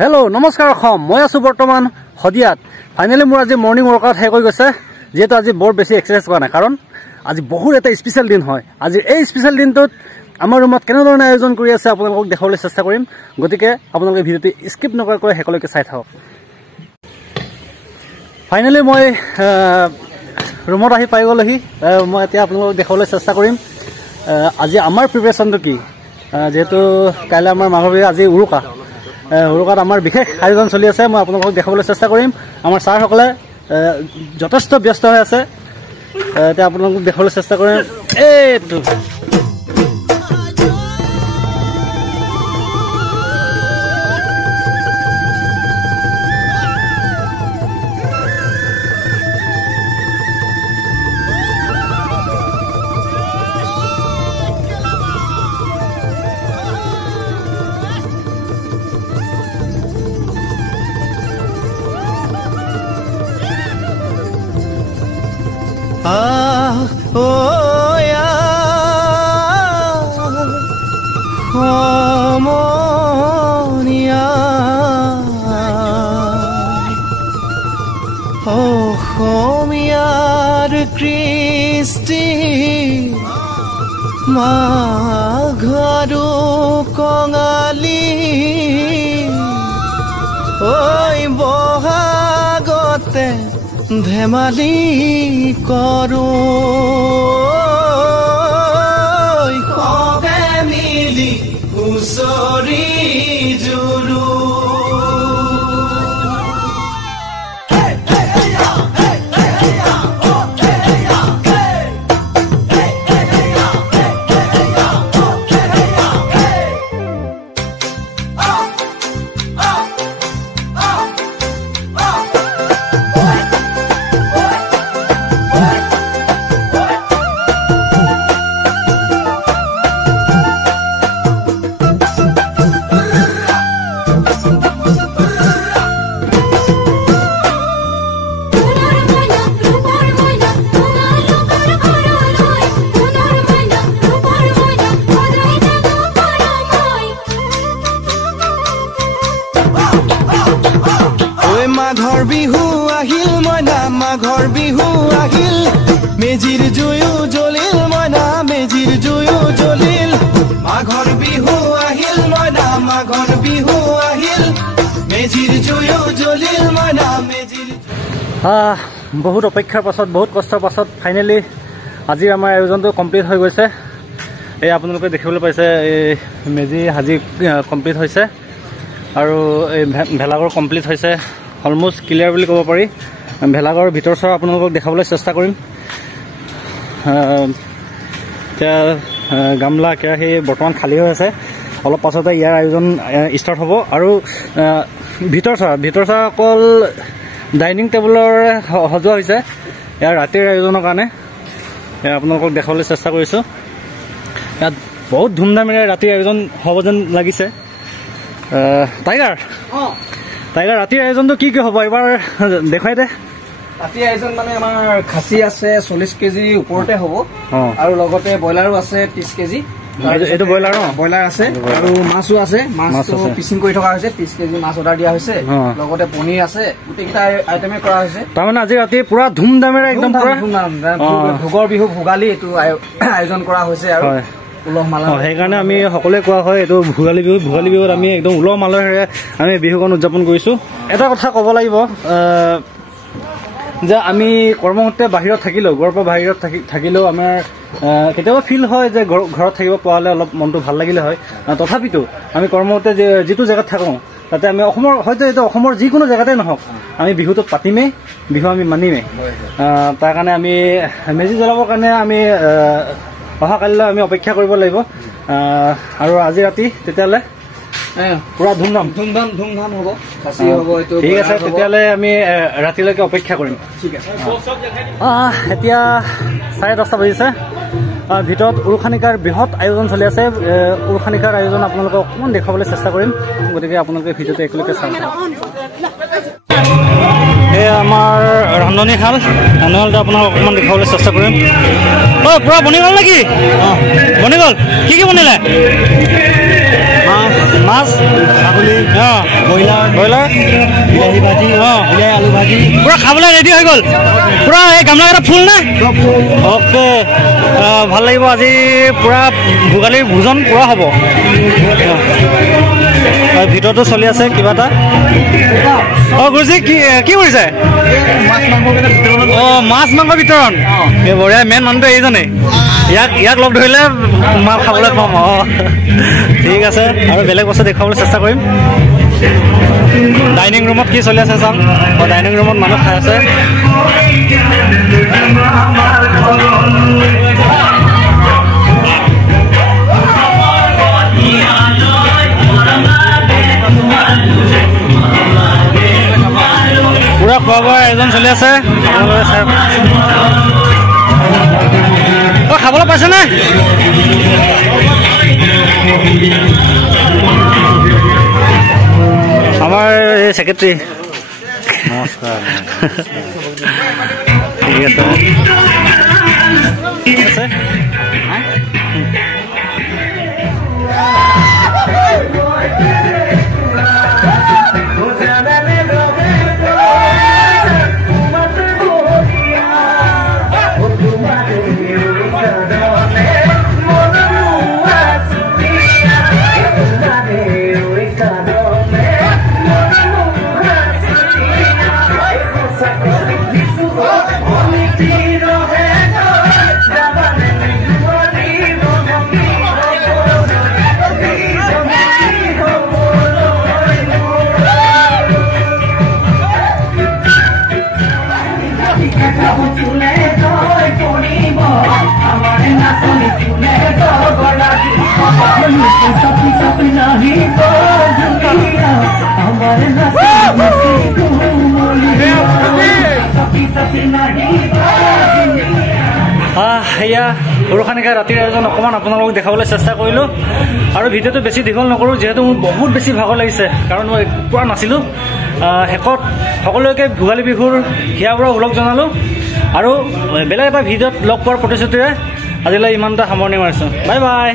hello नमस्कार अखम मैं आसो बर्तमान हदियात फाइनली मोर आज मर्निंग वर्कआउट हे गई गए जेहेतु आज बर बेसि एक्सारसाइज करा ना कारण आज बहुत एटा स्पेशल दिन है आज এই स्पेशल दिनटत आमार रूमत केनेधरणे आयोजन करि आछे आपनालोকক देखाबले चेष्टा करिम गतिके आपनालोके भिडिओটো स्किप नकराকৈ हेकলৈকে চাই থাকক फाइनली मैं रूमत आহি पाइ गलहि मैं এতিয়া आपनालोকক देखाबले चेष्टा करिम आज आमार प्रिपारेशनটো কি जेहेतु काइले आमार माघर बिहु आज उरुका उरुकात आमार विशेष आयोजन चलि आछे मैं आपनालोকক देखाबले चेष्टा करिम आमार सार सकले যথেষ্ট ব্যস্ত হৈ আছে এতিয়া আপোনালোকক দেখাবলৈ চেষ্টা কৰিম এইটো Christi Magharu Kongali Oi bohagote dhemali koru Oi kobe mili usori juru माघर Bihu আহিল मना माघर बिहु আহিল मेजिर जुयु जलिल मना मेजिर जुयु जलिल माघर बिहु আহিল मना माघर बिहु আহিল मेजिर जुयु जलिल मना मेजिर बहुत अपेक्षार पाছত बहुत कष्टर पाছত फाइनली आज आमार आयोजनটো कमप्लीट হৈ গৈছে এই আপোনালোকে দেখিবলৈ পাইছে এই মেজি হাজি কমপ্লিট হৈছে আৰু এই ভেলাঘৰ কমপ্লিট হৈছে অলমোস্ট ক্লিয়াৰ বুলি ক'ব পাৰি ভেলাঘৰ ভিতৰ চৰা আপোনালোকক দেখাবলৈ চেষ্টা কৰিম এতিয়া গামলা কেৰাহী বৰ্তমান খালী হৈ আছে অলপ পাছতে ইয়াৰ আয়োজন ষ্টাৰ্ট হ'ব আৰু ভিতৰ চৰা অকল ডাইনিং টেবুলৰ সজোৱা হৈছে ইয়াৰ ৰাতিৰ আয়োজনৰ কাৰণে আপোনালোকক দেখাবলৈ চেষ্টা কৰিছোঁ ইয়াত বহুত ধুমধামেৰে ৰাতিৰ আয়োজন হ'ব যেন লাগিছে টাইগাৰ টাইগাৰ ৰাতিৰ আয়োজনটো কি হ'ব এবাৰ দেখাই দে ৰাতিৰ আয়োজন মানে আমাৰ খাচী আছে 40 কেজি ওপৰতে হ'ব আৰু লগতে বয়লাৰো আছে 30 কেজি এইটো বয়লাৰ বয়লাৰ আছে আৰু মাছও আছে মাছটো পিচিং কৰি থকা হৈছে 30 কেজি মাছ অৰ্ডাৰ দিয়া হৈছে লগতে পনীৰ আছে গোটেইটা আইটেমে কৰা হৈছে তাৰমানে আজি ৰাতি পুৰা ধুমধামেৰে একদম পুৰা ভোগৰ বিহু ভোগালী এইটো আয়োজন কৰা হৈছে আৰু সেইকাৰণে আমি সকলোৱে কোৱা হয় এইটো ভোগালী বিহুত আমি একদম উলহ মালহেৰে আমি বিহুখন উদযাপন কৰিছোঁ এটা কথা ক'ব লাগিব যে আমি কৰ্মসূত্ৰে বাহিৰত থাকিলেও ঘৰৰ পৰা বাহিৰত থাকিলেও আমাৰ কেতিয়াবা ফিল হয় যে ঘৰত থাকিব পৰা হ'লে অলপ মনটো ভাল লাগিলে হয় তথাপিতো আমি কৰ্মসূত্ৰে যিটো জেগাত থাকোঁ তাতে আমি অসমৰ হয়তো এইটো অসমৰ যিকোনো জেগাতে নহওক আমি বিহুটো পাতিমেই বিহু আমি মানিমেই তাৰ কাৰণে আমি মেজি জ্বলাবৰ কাৰণে আমি অহাকালিলৈ আমি অপেক্ষা কৰিব লাগিব আৰু আজি ৰাতি তেতিয়াহ'লে পুৰা ধুমধাম হ'ব খাচী হ'ব এইটো ঠিক আছে তেতিয়াহ'লে আমি ৰাতিলৈকে অপেক্ষা কৰিম ঠিক আছে এতিয়া 10:30 বাজিছে ভিতৰত উৰুখানিকাৰ বৃহৎ আয়োজন চলি আছে উৰুখানিকাৰ আয়োজন আপোনালোকক অকণমান দেখাবলৈ চেষ্টা কৰিম গতিকে আপোনালোকে ভিডিঅ'টো একেলগে চাওক আমাৰ ৰান্ধনীশাল ৰান্ধনীশালটো আপোনাক অকণমান দেখাবলৈ চেষ্টা কৰিম পুৰা বনি গ'ল নেকি বনি গ'ল কি বনিলে মাছ ছাগলী ব্ৰইলাৰ বিলাহী ভাজি বিলাহী আলু ভাজি পুৰা খাবলৈ ৰেডি হৈ গ'ল পুৰা এই গামলাকেইটা ফুল নে অ'কে ভাল লাগিব আজি পুৰা ভোগালীৰ ভোজন পুৰা হ'ব ভিতৰতো চলি আছে কিবা এটা গুৰুজী কি কৰিছে মাছ মাংস বিতৰণ বঢ়িয়া মেইন মানুহটো এইজনে ইয়াক লগ ধৰিলে মাছ খাবলৈ পাম ঠিক আছে আৰু বেলেগ বস্তু দেখুৱাবলৈ চেষ্টা কৰিম ডাইনিং ৰুমত কি চলি আছে চাম ডাইনিং ৰুমত মানুহ খাই আছে পুৰা খোৱা বোৱা আয়োজন চলি আছে খাবলৈ পাইছে নে আমাৰ এই ছেক্ৰেটাৰী নমস্কাৰ ঠিক আছে এয়া বৰষুণিকা ৰাতিৰ আয়োজন অকণমান আপোনালোকক দেখাবলৈ চেষ্টা কৰিলোঁ আৰু ভিডিঅ'টো বেছি দীঘল নকৰোঁ যিহেতু মোৰ বহুত বেছি ভাগৰ লাগিছে কাৰণ মই পুৰা নাছিলোঁ শেষত সকলোকে ভোগালী বিহুৰ হিয়াবোৰৰ ওলগ জনালোঁ আৰু বেলেগ এটা ভিডিঅ'ত লগ পোৱাৰ প্ৰতিশ্ৰুতিৰে আজিলৈ ইমানটা সামৰণি মাৰিছোঁ বাই বাই